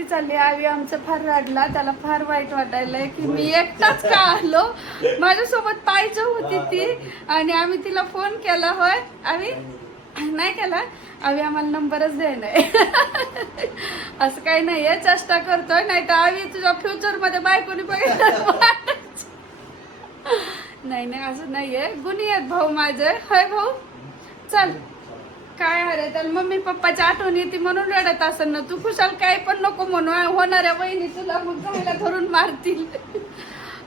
मस्ती चालली आवी आमचं फार रडला त्याला फार वाईट वाटायलंय की मी एकटाच का आलो? माझ्यासोबत पाहिजे होती ती आणि आम्ही तिला फोन केला होय आम्ही नाही केला? आम्ही आम्हाला नंबरच दे नाही. असं काही नाहीये चेष्टा करतोय नाही तर आम्ही तुझ्या फ्युचरमध्ये बायकोनी बघितलं नाही नाही असं नाहीये. गुन्हे आहेत भाऊ माझे. होय भाऊ? चल. काय अरे त्याला मम्मी पप्पाची आठवण येते म्हणून रडत असेल ना. तू खुशाल काय पण नको म्हणू होणाऱ्या बहिणी तुला मग जायला धरून मारतील.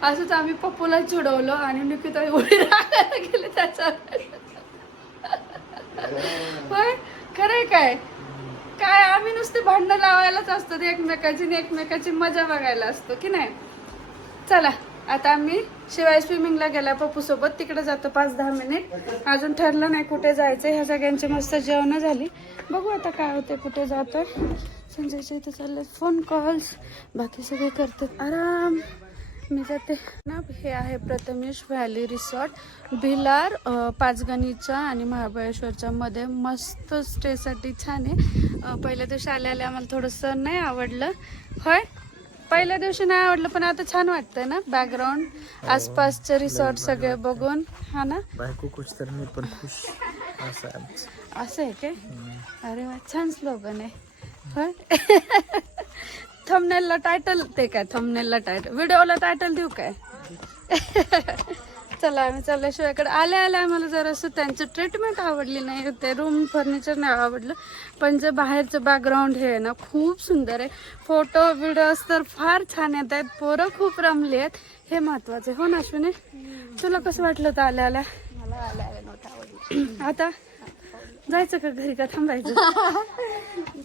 असंच आम्ही पप्पूला चिडवलं आणि निकिता एवढी रागायला गेले त्याच्यावर. होय? खरंय काय? काय आम्ही नुसते भांडणं लावायलाच असतो ते एकमेकाची एकमेकाची मजा बघायला असतो की नाही? चला. आता आम्ही शिवाय स्विमिंगला गेला पप्पू सोबत तिकडे जातो पाच दहा मिनिट अजून ठरलं नाही कुठे जायचं ह्या सगळ्यांची मस्त जेवणं झाली. बघू आता काय होते कुठे जातो संजयच्या इथे चालले फोन कॉल्स बाकी सगळे करतात. आराम. मी जाते. ना हे आहे प्रथमेश व्हॅली रिसॉर्ट भिलार पाचगणीच्या आणि महाबळेश्वरच्या मध्ये. मस्त स्टेसाठी छान आहे. पहिले पहिल्या दिवशी आम्हाला थोडंसं नाही आवडलं. होय? पहिल्या दिवशी नाही आवडलं पण आता छान वाटतंय ना बॅकग्राऊंड आसपासचे रिसॉर्ट सगळे बघून हा ना? बायको खुश तर मी पण खुश. असं आहे आमचं. असं आहे काय? अरे वा छान स्लोगन आहे. होय थंबनेलला टायटल ते काय थंबनेलला टायटल व्हिडिओला टायटल देऊ काय? चला आम्ही चालल्या शिवायकडे आले आले आम्हाला जरासं त्यांचं ट्रीटमेंट आवडली नाही. ते रूम फर्निचर नाही आवडलं. पण जे बाहेरचं बॅकग्राऊंड हे आहे ना खूप सुंदर आहे. फोटो व्हिडिओज तर फार छान येत आहेत. पोरं खूप रमली आहेत. हे महत्वाचं आहे. हो ना अश्विनी? तुला कसं वाटलं तर आल्या आल्या? मला आल्या आल्या नव्हतं आवडली आता? जायचं का घरी? का थांबायचं?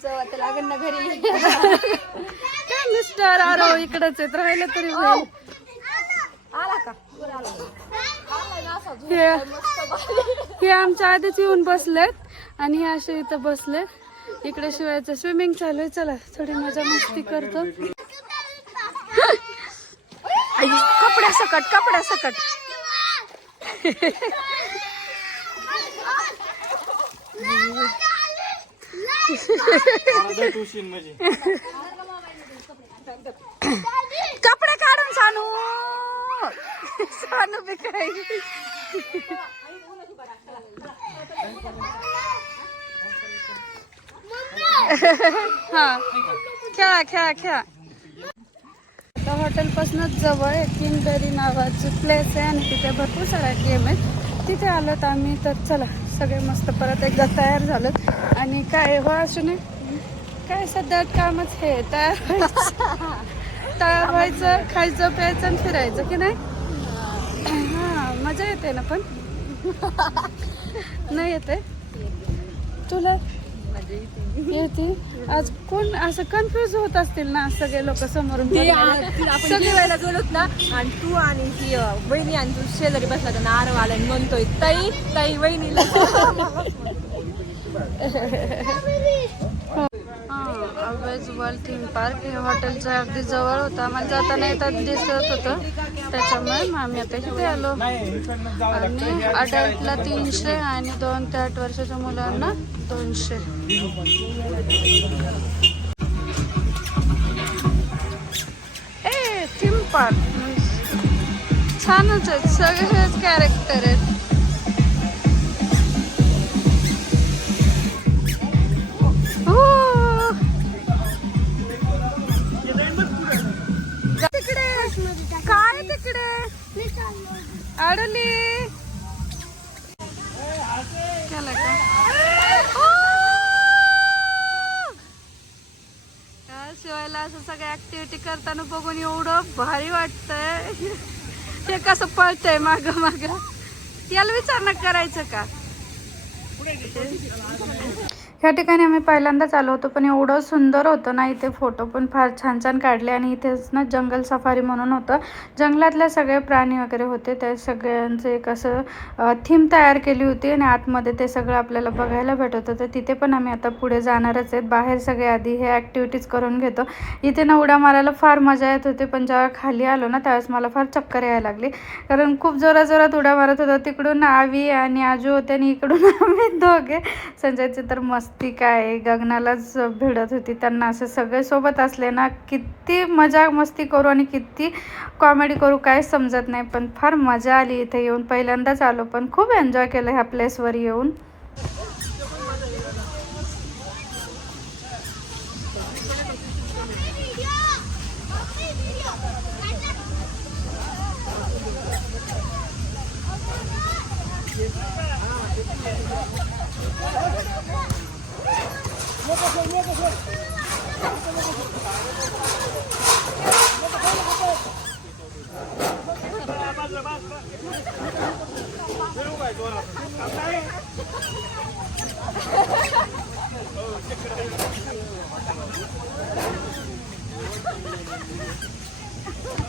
जाऊ आता लागेल ना घरी. काय मिस्टर आरो इकडच आहेत. राहिलं तरी होईल. आला का? आला. हे हे आमच्या आधीच येऊन बसलेत आणि हे असे इथं बसले इकडे शिवायचं स्विमिंग चालू आहे. चला थोडी मजा मस्ती करतो. कपड्या सकट कपड्या सकट. म्हणजे. सानू बी काय? हा. खेळा खेळा खेळा. आता हॉटेलपासूनच जवळ आहे किंगदरी नावाचं प्लेस आहे आणि तिथे भरपूर साऱ्या गेम आहेत. तिथे आलो आम्ही तर चला सगळे मस्त परत एकदा तयार झालो आणि काय हो असून काय सध्या कामच हे तयार तयार व्हायचं खायचं प्यायचं आणि फिरायचं की नाही? हा मजा येते ना पण? नाही येते? तुला? येते. आज कोण असं कन्फ्युज होत असतील ना सगळे लोक समोरून? ती. आ- आपण जेवायला गेलोत ना आणि तू आणि ती अ, वहिनी आणि तू शेजारी बसला तर नारळ आला आणि म्हणतोय ताई ताई वहिनीला. अवेजबल थीम पार्क हे हॉटेलच्या अगदी जवळ होतं. आम्हाला जाताना येतात दिसत होतं. त्याच्यामुळे मग आम्ही आता इथे आलो. आणि अडल्टला तीनशे आणि दोन ते आठ वर्षाच्या मुलांना दोनशे. ए थीम पार्क छानच आहेत. सगळेच कॅरेक्टर आहेत. अडली केलं का? हो! काय शिवायला असं सगळ्या ऍक्टिव्हिटी करताना बघून एवढं भारी वाटतंय. हे कसं पळतंय माग माग? याला विचारणा करायचं का? ह्या ठिकाणी आम्ही पहिल्यांदाच आलो होतो पण एवढं सुंदर होतं ना इथे फोटो पण फार छान छान काढले आणि इथेच ना जंगल सफारी म्हणून होतं. जंगलातले सगळे प्राणी वगैरे होते त्या सगळ्यांचं एक असं थीम तयार केली होती आणि आतमध्ये ते सगळं आपल्याला बघायला भेटत होतं. तिथे पण आम्ही आता पुढे जाणारच आहेत. बाहेर सगळे आधी हे ॲक्टिव्हिटीज करून घेतो. इथे ना उड्या मारायला फार मजा येत होती पण जेव्हा खाली आलो ना त्यावेळेस मला फार चक्कर यायला लागली. कारण खूप जोराजोरात उड्या मारत होतो. तिकडून आवी आणि आजू होते आणि इकडून आम्ही दोघे. संजयचे तर मस्त मस्ती काय गगनालाच भिडत होती. त्यांना असे सगळे सोबत असले ना किती मजा मस्ती करू आणि किती कॉमेडी करू काय समजत नाही. पण फार मजा आली इथे येऊन. पहिल्यांदाच आलो पण खूप एन्जॉय केलं ह्या प्लेसवर येऊन.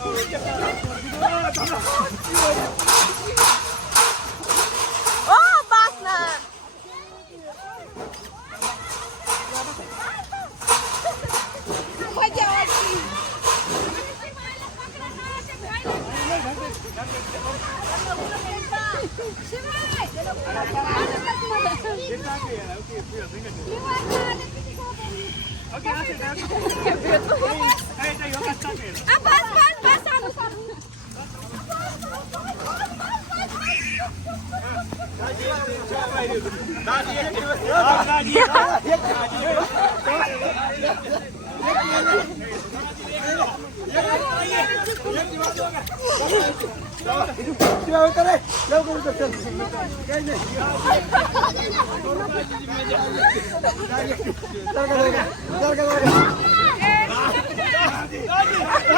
Oh, yeah. બસ બસ બસ આનું સારું કરે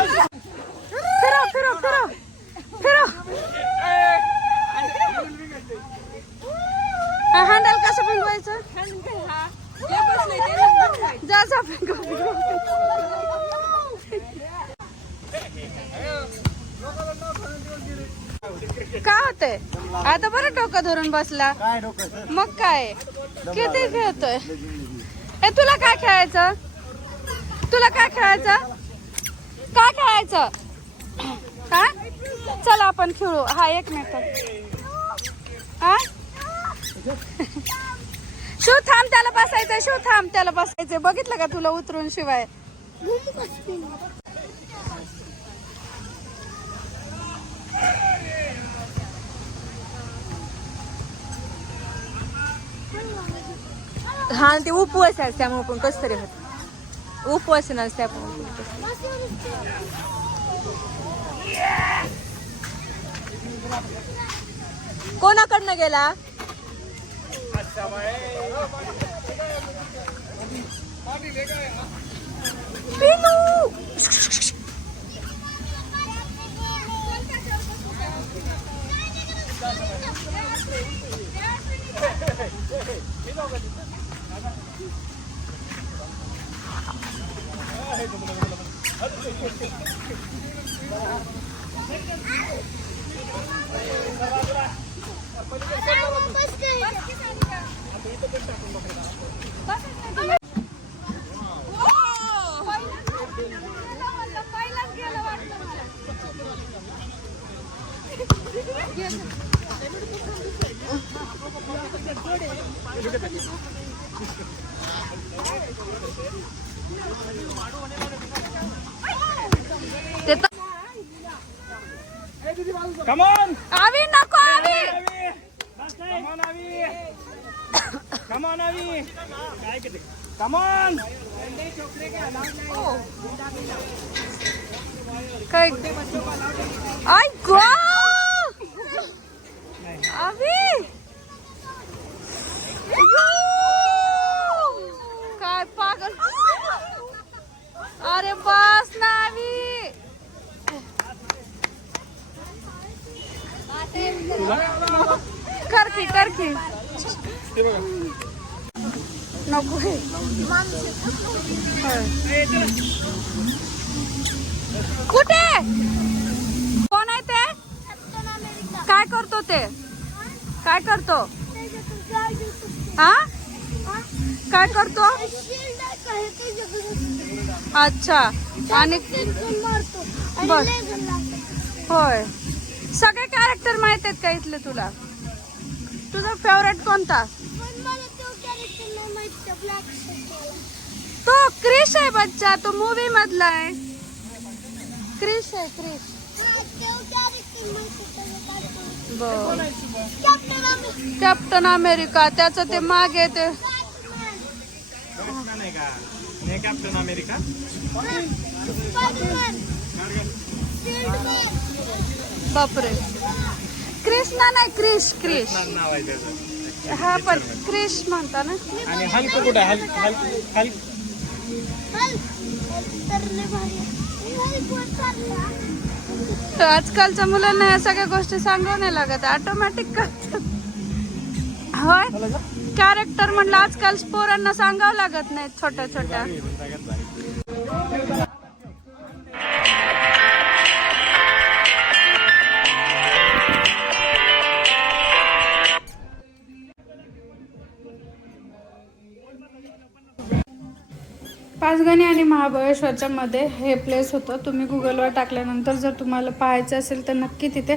फिरो फिरो फिरो. फिरो. हँडल कसं फिरवायचं जा जा. काय होतंय? आता बरं डोकं धरून बसला. मग काय? किती खेळतोय? ए तुला काय खेळायचं? तुला काय खेळायचं? काय खेळायचं? हा? चला आपण खेळू. हा एक मिनिट हा? शिव थांब त्याला बसायचं शिव थांब त्याला बसायचं बघितलं का तुला उतरून शिवाय? हा ते उपवास आहे त्यामुळे पण कस तरी होत. उपवास नसते त्यामुळे कोणाकडनं गेला वापस Come on! काय आय गो आवी यो! काय पागल अरे बस ना आवी करकी करकी नको हे कुठे कोण आहे ते ते काय करतो? हा? काय करतो? अच्छा. आणि बर. होय. सगळे कॅरेक्टर माहीत आहेत का इथले तुला? तुझा फेवरेट कोणता? तो क्रिश आहे बच्चा. तो मूवी मधला आहे. क्रिश आहे क्रिश. बर कॅप्टन अमेरिका त्याचं ते मागे ते कॅप्टन अमेरिका बापरे कृष्णा नाही क्रिश क्रिश नाव आहे त्याचं हा पण क्रिश म्हणता ना आणि हल्क कुठं आहे? हल्क हल्क हल्क तर आजकालच्या मुलांना या सगळ्या गोष्टी सांगावं नाही लागत. ऑटोमॅटिक होय? कॅरेक्टर म्हणलं आजकाल पोरांना सांगावं लागत नाही छोट्या छोट्या पाचगणी आणि महाबळेश्वरच्या मध्ये हे प्लेस होतं. तुम्ही गुगलवर टाकल्यानंतर जर तुम्हाला पाहायचं असेल तर नक्की तिथे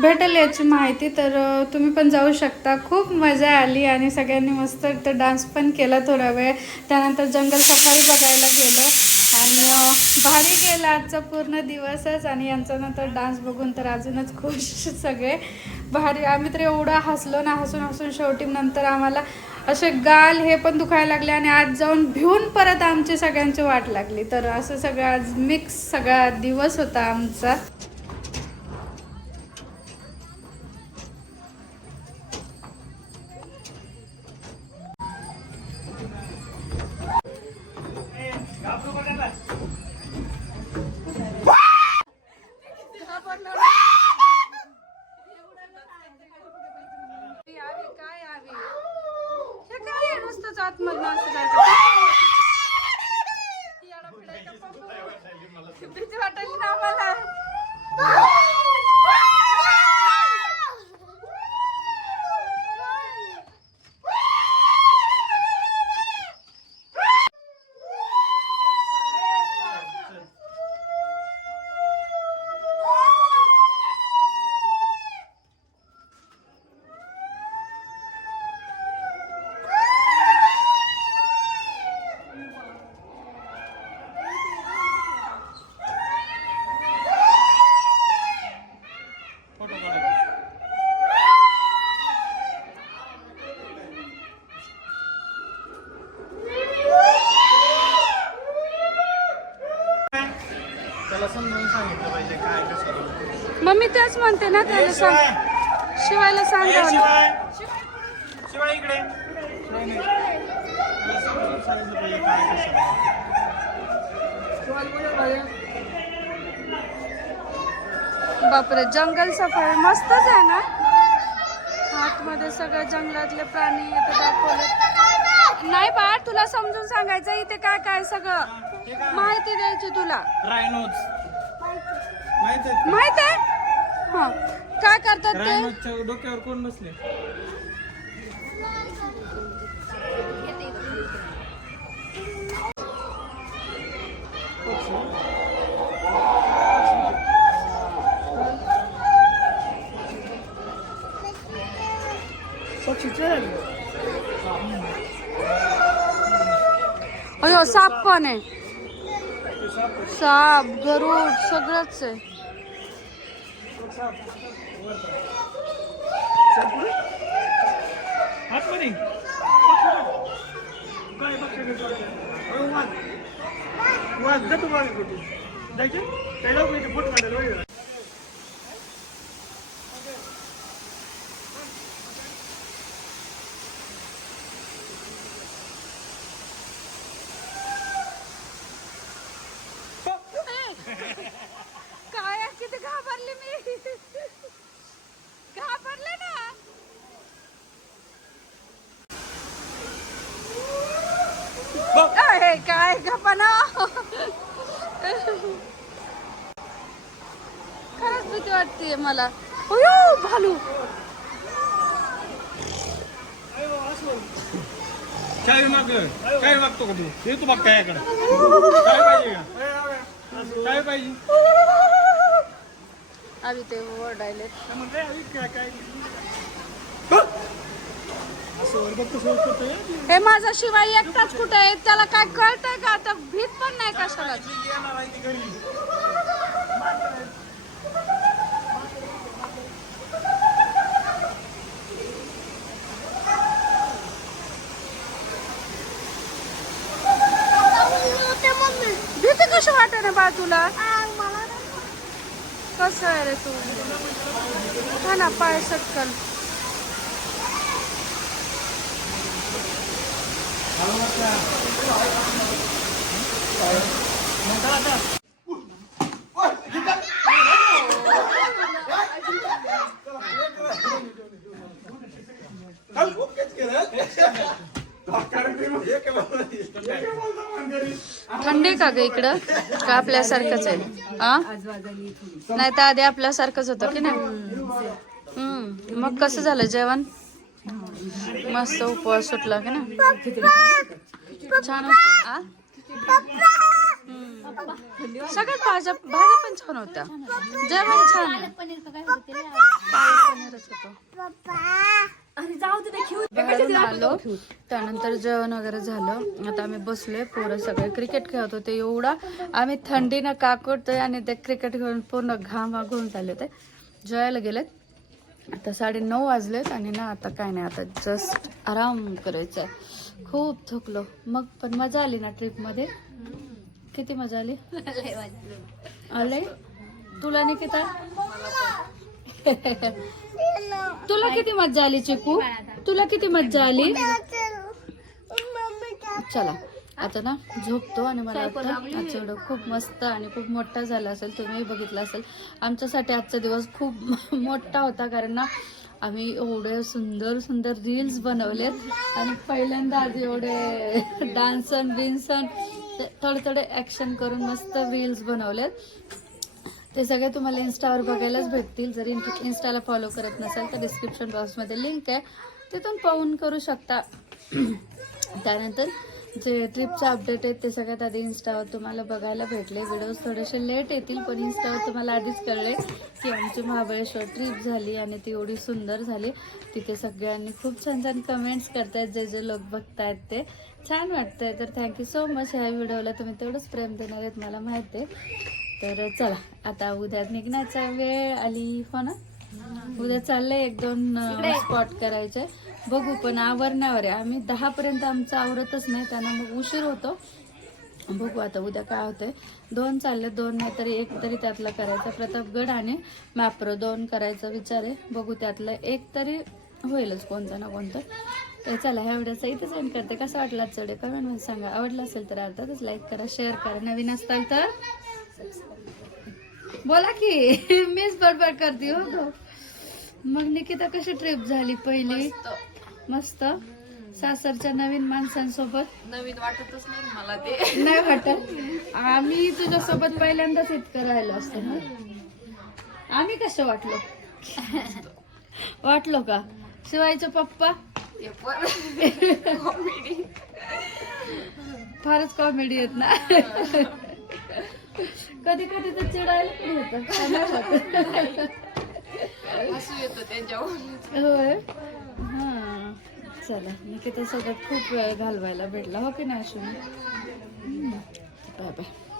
भेटेल याची माहिती. तर तुम्ही पण जाऊ शकता. खूप मजा आली आणि सगळ्यांनी मस्त इथं डान्स पण केला थोडा वेळ. त्यानंतर जंगल सफारी बघायला गेलं. आणि भारी गेला आजचा पूर्ण दिवसच. आणि यांचा नंतर डान्स बघून तर अजूनच खुश सगळे. भारी. आम्ही तर एवढं हसलो ना हसून हसून शेवटी नंतर आम्हाला असे गाल हे पण दुखायला लागले आणि आज जाऊन भिवून परत आमचे सगळ्यांची वाट लागली. तर असं सगळं आज मिक्स सगळा दिवस होता आमचा. पप्पू? भीती वाटायली ना आम्हाला फोटो काढायचे. त्याला समजावून सांगितलं पाहिजे काय कसं मग मी तेच म्हणते ना त्याला सांग. शिवायला सांगावं. शिवाय. शिवाय इकडे. कसं बापरे जंगल सफारी मस्तच आहे ना? आतमध्ये सगळं जंगलातले प्राणी येते दाखवले. नाही बा तुला समजून सांगायचं इथे काय काय सगळं? माहिती द्यायची तुला. रायनोज माहीत आहे? हा. काय करतात ते? रायनोजच्या डोक्यावर कोण बसले? अयो साप पण आहे. साप गरुड सगळंच आहे. आतमध्ये काय वाद वाद जातो मागे कुठे जायचे त्याला फोट काढायला काय आहे, किती घाबरले मी घाबरले ना अरे, काय गप्पा खरंच भीती वाटते मला अयो भालू काय माग काय मागतो का तू हे तू बघ काय काय पाहिजे काय पाहिजे आम्ही ते ओरडायले काय काय काय सर बघ कसं करतोय हे माझा शिवाय एकटाच कुठे आहे? त्याला काय कळतंय का? आता भीत पण नाही कशाला. भीती कशी वाटे ना बा तुला? कसं आहे रे तू? हा ना पाय सटकन. थंडी का ग इकडं? का आपल्यासारखंच आहे? आ? नाही तर आधी आपल्यासारखंच होतं की नाही? मग कसं झालं जेवण? मस्त उपवास सुटला की ना? छान. सगळ्यात भाज्या भाज्या पण छान होत्या. जेवण छान. पनीरच होतं आलो त्यानंतर जेवण वगैरे झालं. आता आम्ही बसलोय पोरं सगळे. क्रिकेट खेळत होते एवढा. आम्ही थंडीनं काकडतोय आणि ते क्रिकेट खेळून पूर्ण घाम घेऊन चालले होते. जेवायला गेलेत. आता साडे नऊ वाजलेत आणि ना आता काय नाही आता जस्ट आराम करायचा आहे खूप थकलो. मग पण मजा आली ना ट्रिपमध्ये? किती मजा आली? आले? तुला निकिता? तुला किती मज्जा आली चिकू? तुला किती मज्जा आली? चला. आता ना झोपतो आणि मला वाटतं आजचा व्हिडिओ खूप मस्त आणि खूप मोठा झाला असेल तुम्ही बघितला असेल. आमच्यासाठी आजचा दिवस खूप मोठा होता कारण ना आम्ही एवढे सुंदर सुंदर रील्स बनवलेत आणि पहिल्यांदा आज एवढे डान्सन बिन्सन थोडे थोडे ॲक्शन करून मस्त रील्स बनवलेत. ते सगळे तुम्हाला इन्स्टावर बघायलाच भेटतील. जर इन- इन्स्टाला फॉलो करत नसाल तर डिस्क्रिप्शन बॉक्समध्ये लिंक आहे. तिथून पाहून करू शकता. त्यानंतर जे ट्रिपचे अपडेट आहेत ते सगळ्यात आधी इन्स्टावर तुम्हाला बघायला भेटले. व्हिडिओज थोडेसे लेट येतील पण इन्स्टावर तुम्हाला आधीच कळले की आमची महाबळेश्वर ट्रिप झाली आणि ती एवढी सुंदर झाली. तिथे सगळ्यांनी खूप छान छान कमेंट्स करतायत जे जे लोक बघतायत ते. छान वाटतंय. तर थँक्यू सो मच ह्या व्हिडिओला तुम्ही तेवढंच प्रेम देणार आहेत मला माहिती आहे. तर चला आता उद्या निघण्याचा वेळ आली हो ना? उद्या चाललंय एक दोन स्पॉट करायचे. बघू पण आवरण्यावर आहे. आम्ही दहा पर्यंत आमचं आवरतच नाही त्यांना मग उशीर होतो. बघू आता उद्या काय होतंय. दोन चालले दोन नाही तरी एक तरी त्यातलं करायचं. प्रतापगड आणि मॅप्रो दोन करायचा विचार आहे. बघू त्यातलं एक तरी होईलच कोणतं ना कोणतं. तर चला ह्या व्हिडिओचा इथेच एंड करते. कसं वाटला चढे कमेंटमध्ये सांगा. आवडलं असेल तर अर्थातच लाईक करा शेअर करा. नवीन असताल तर? बोला की. मीच बडबड करते हो मग निकिता कशी ट्रिप झाली पहिली? मस्त. सासरच्या नवीन माणसांसोबत. नवीन वाटतच नाही मला ते. नाही वाटत. आम्ही तुझ्यासोबत पहिल्यांदाच इतकं राहिलो असतो ना? आम्ही कसं वाटलो? वाटलो का? शिवायचे पप्पा? ते पण फारच कॉमेडी आहेत ना? कधी कधी तर चिडायला पण होतं. का नाही होत? हसू येतं त्यांच्यावर. होय. हा. चला निकिता सगळ्यात खूप वेळ घालवायला भेटला. हो की नाही अश्विनी? Bye bye.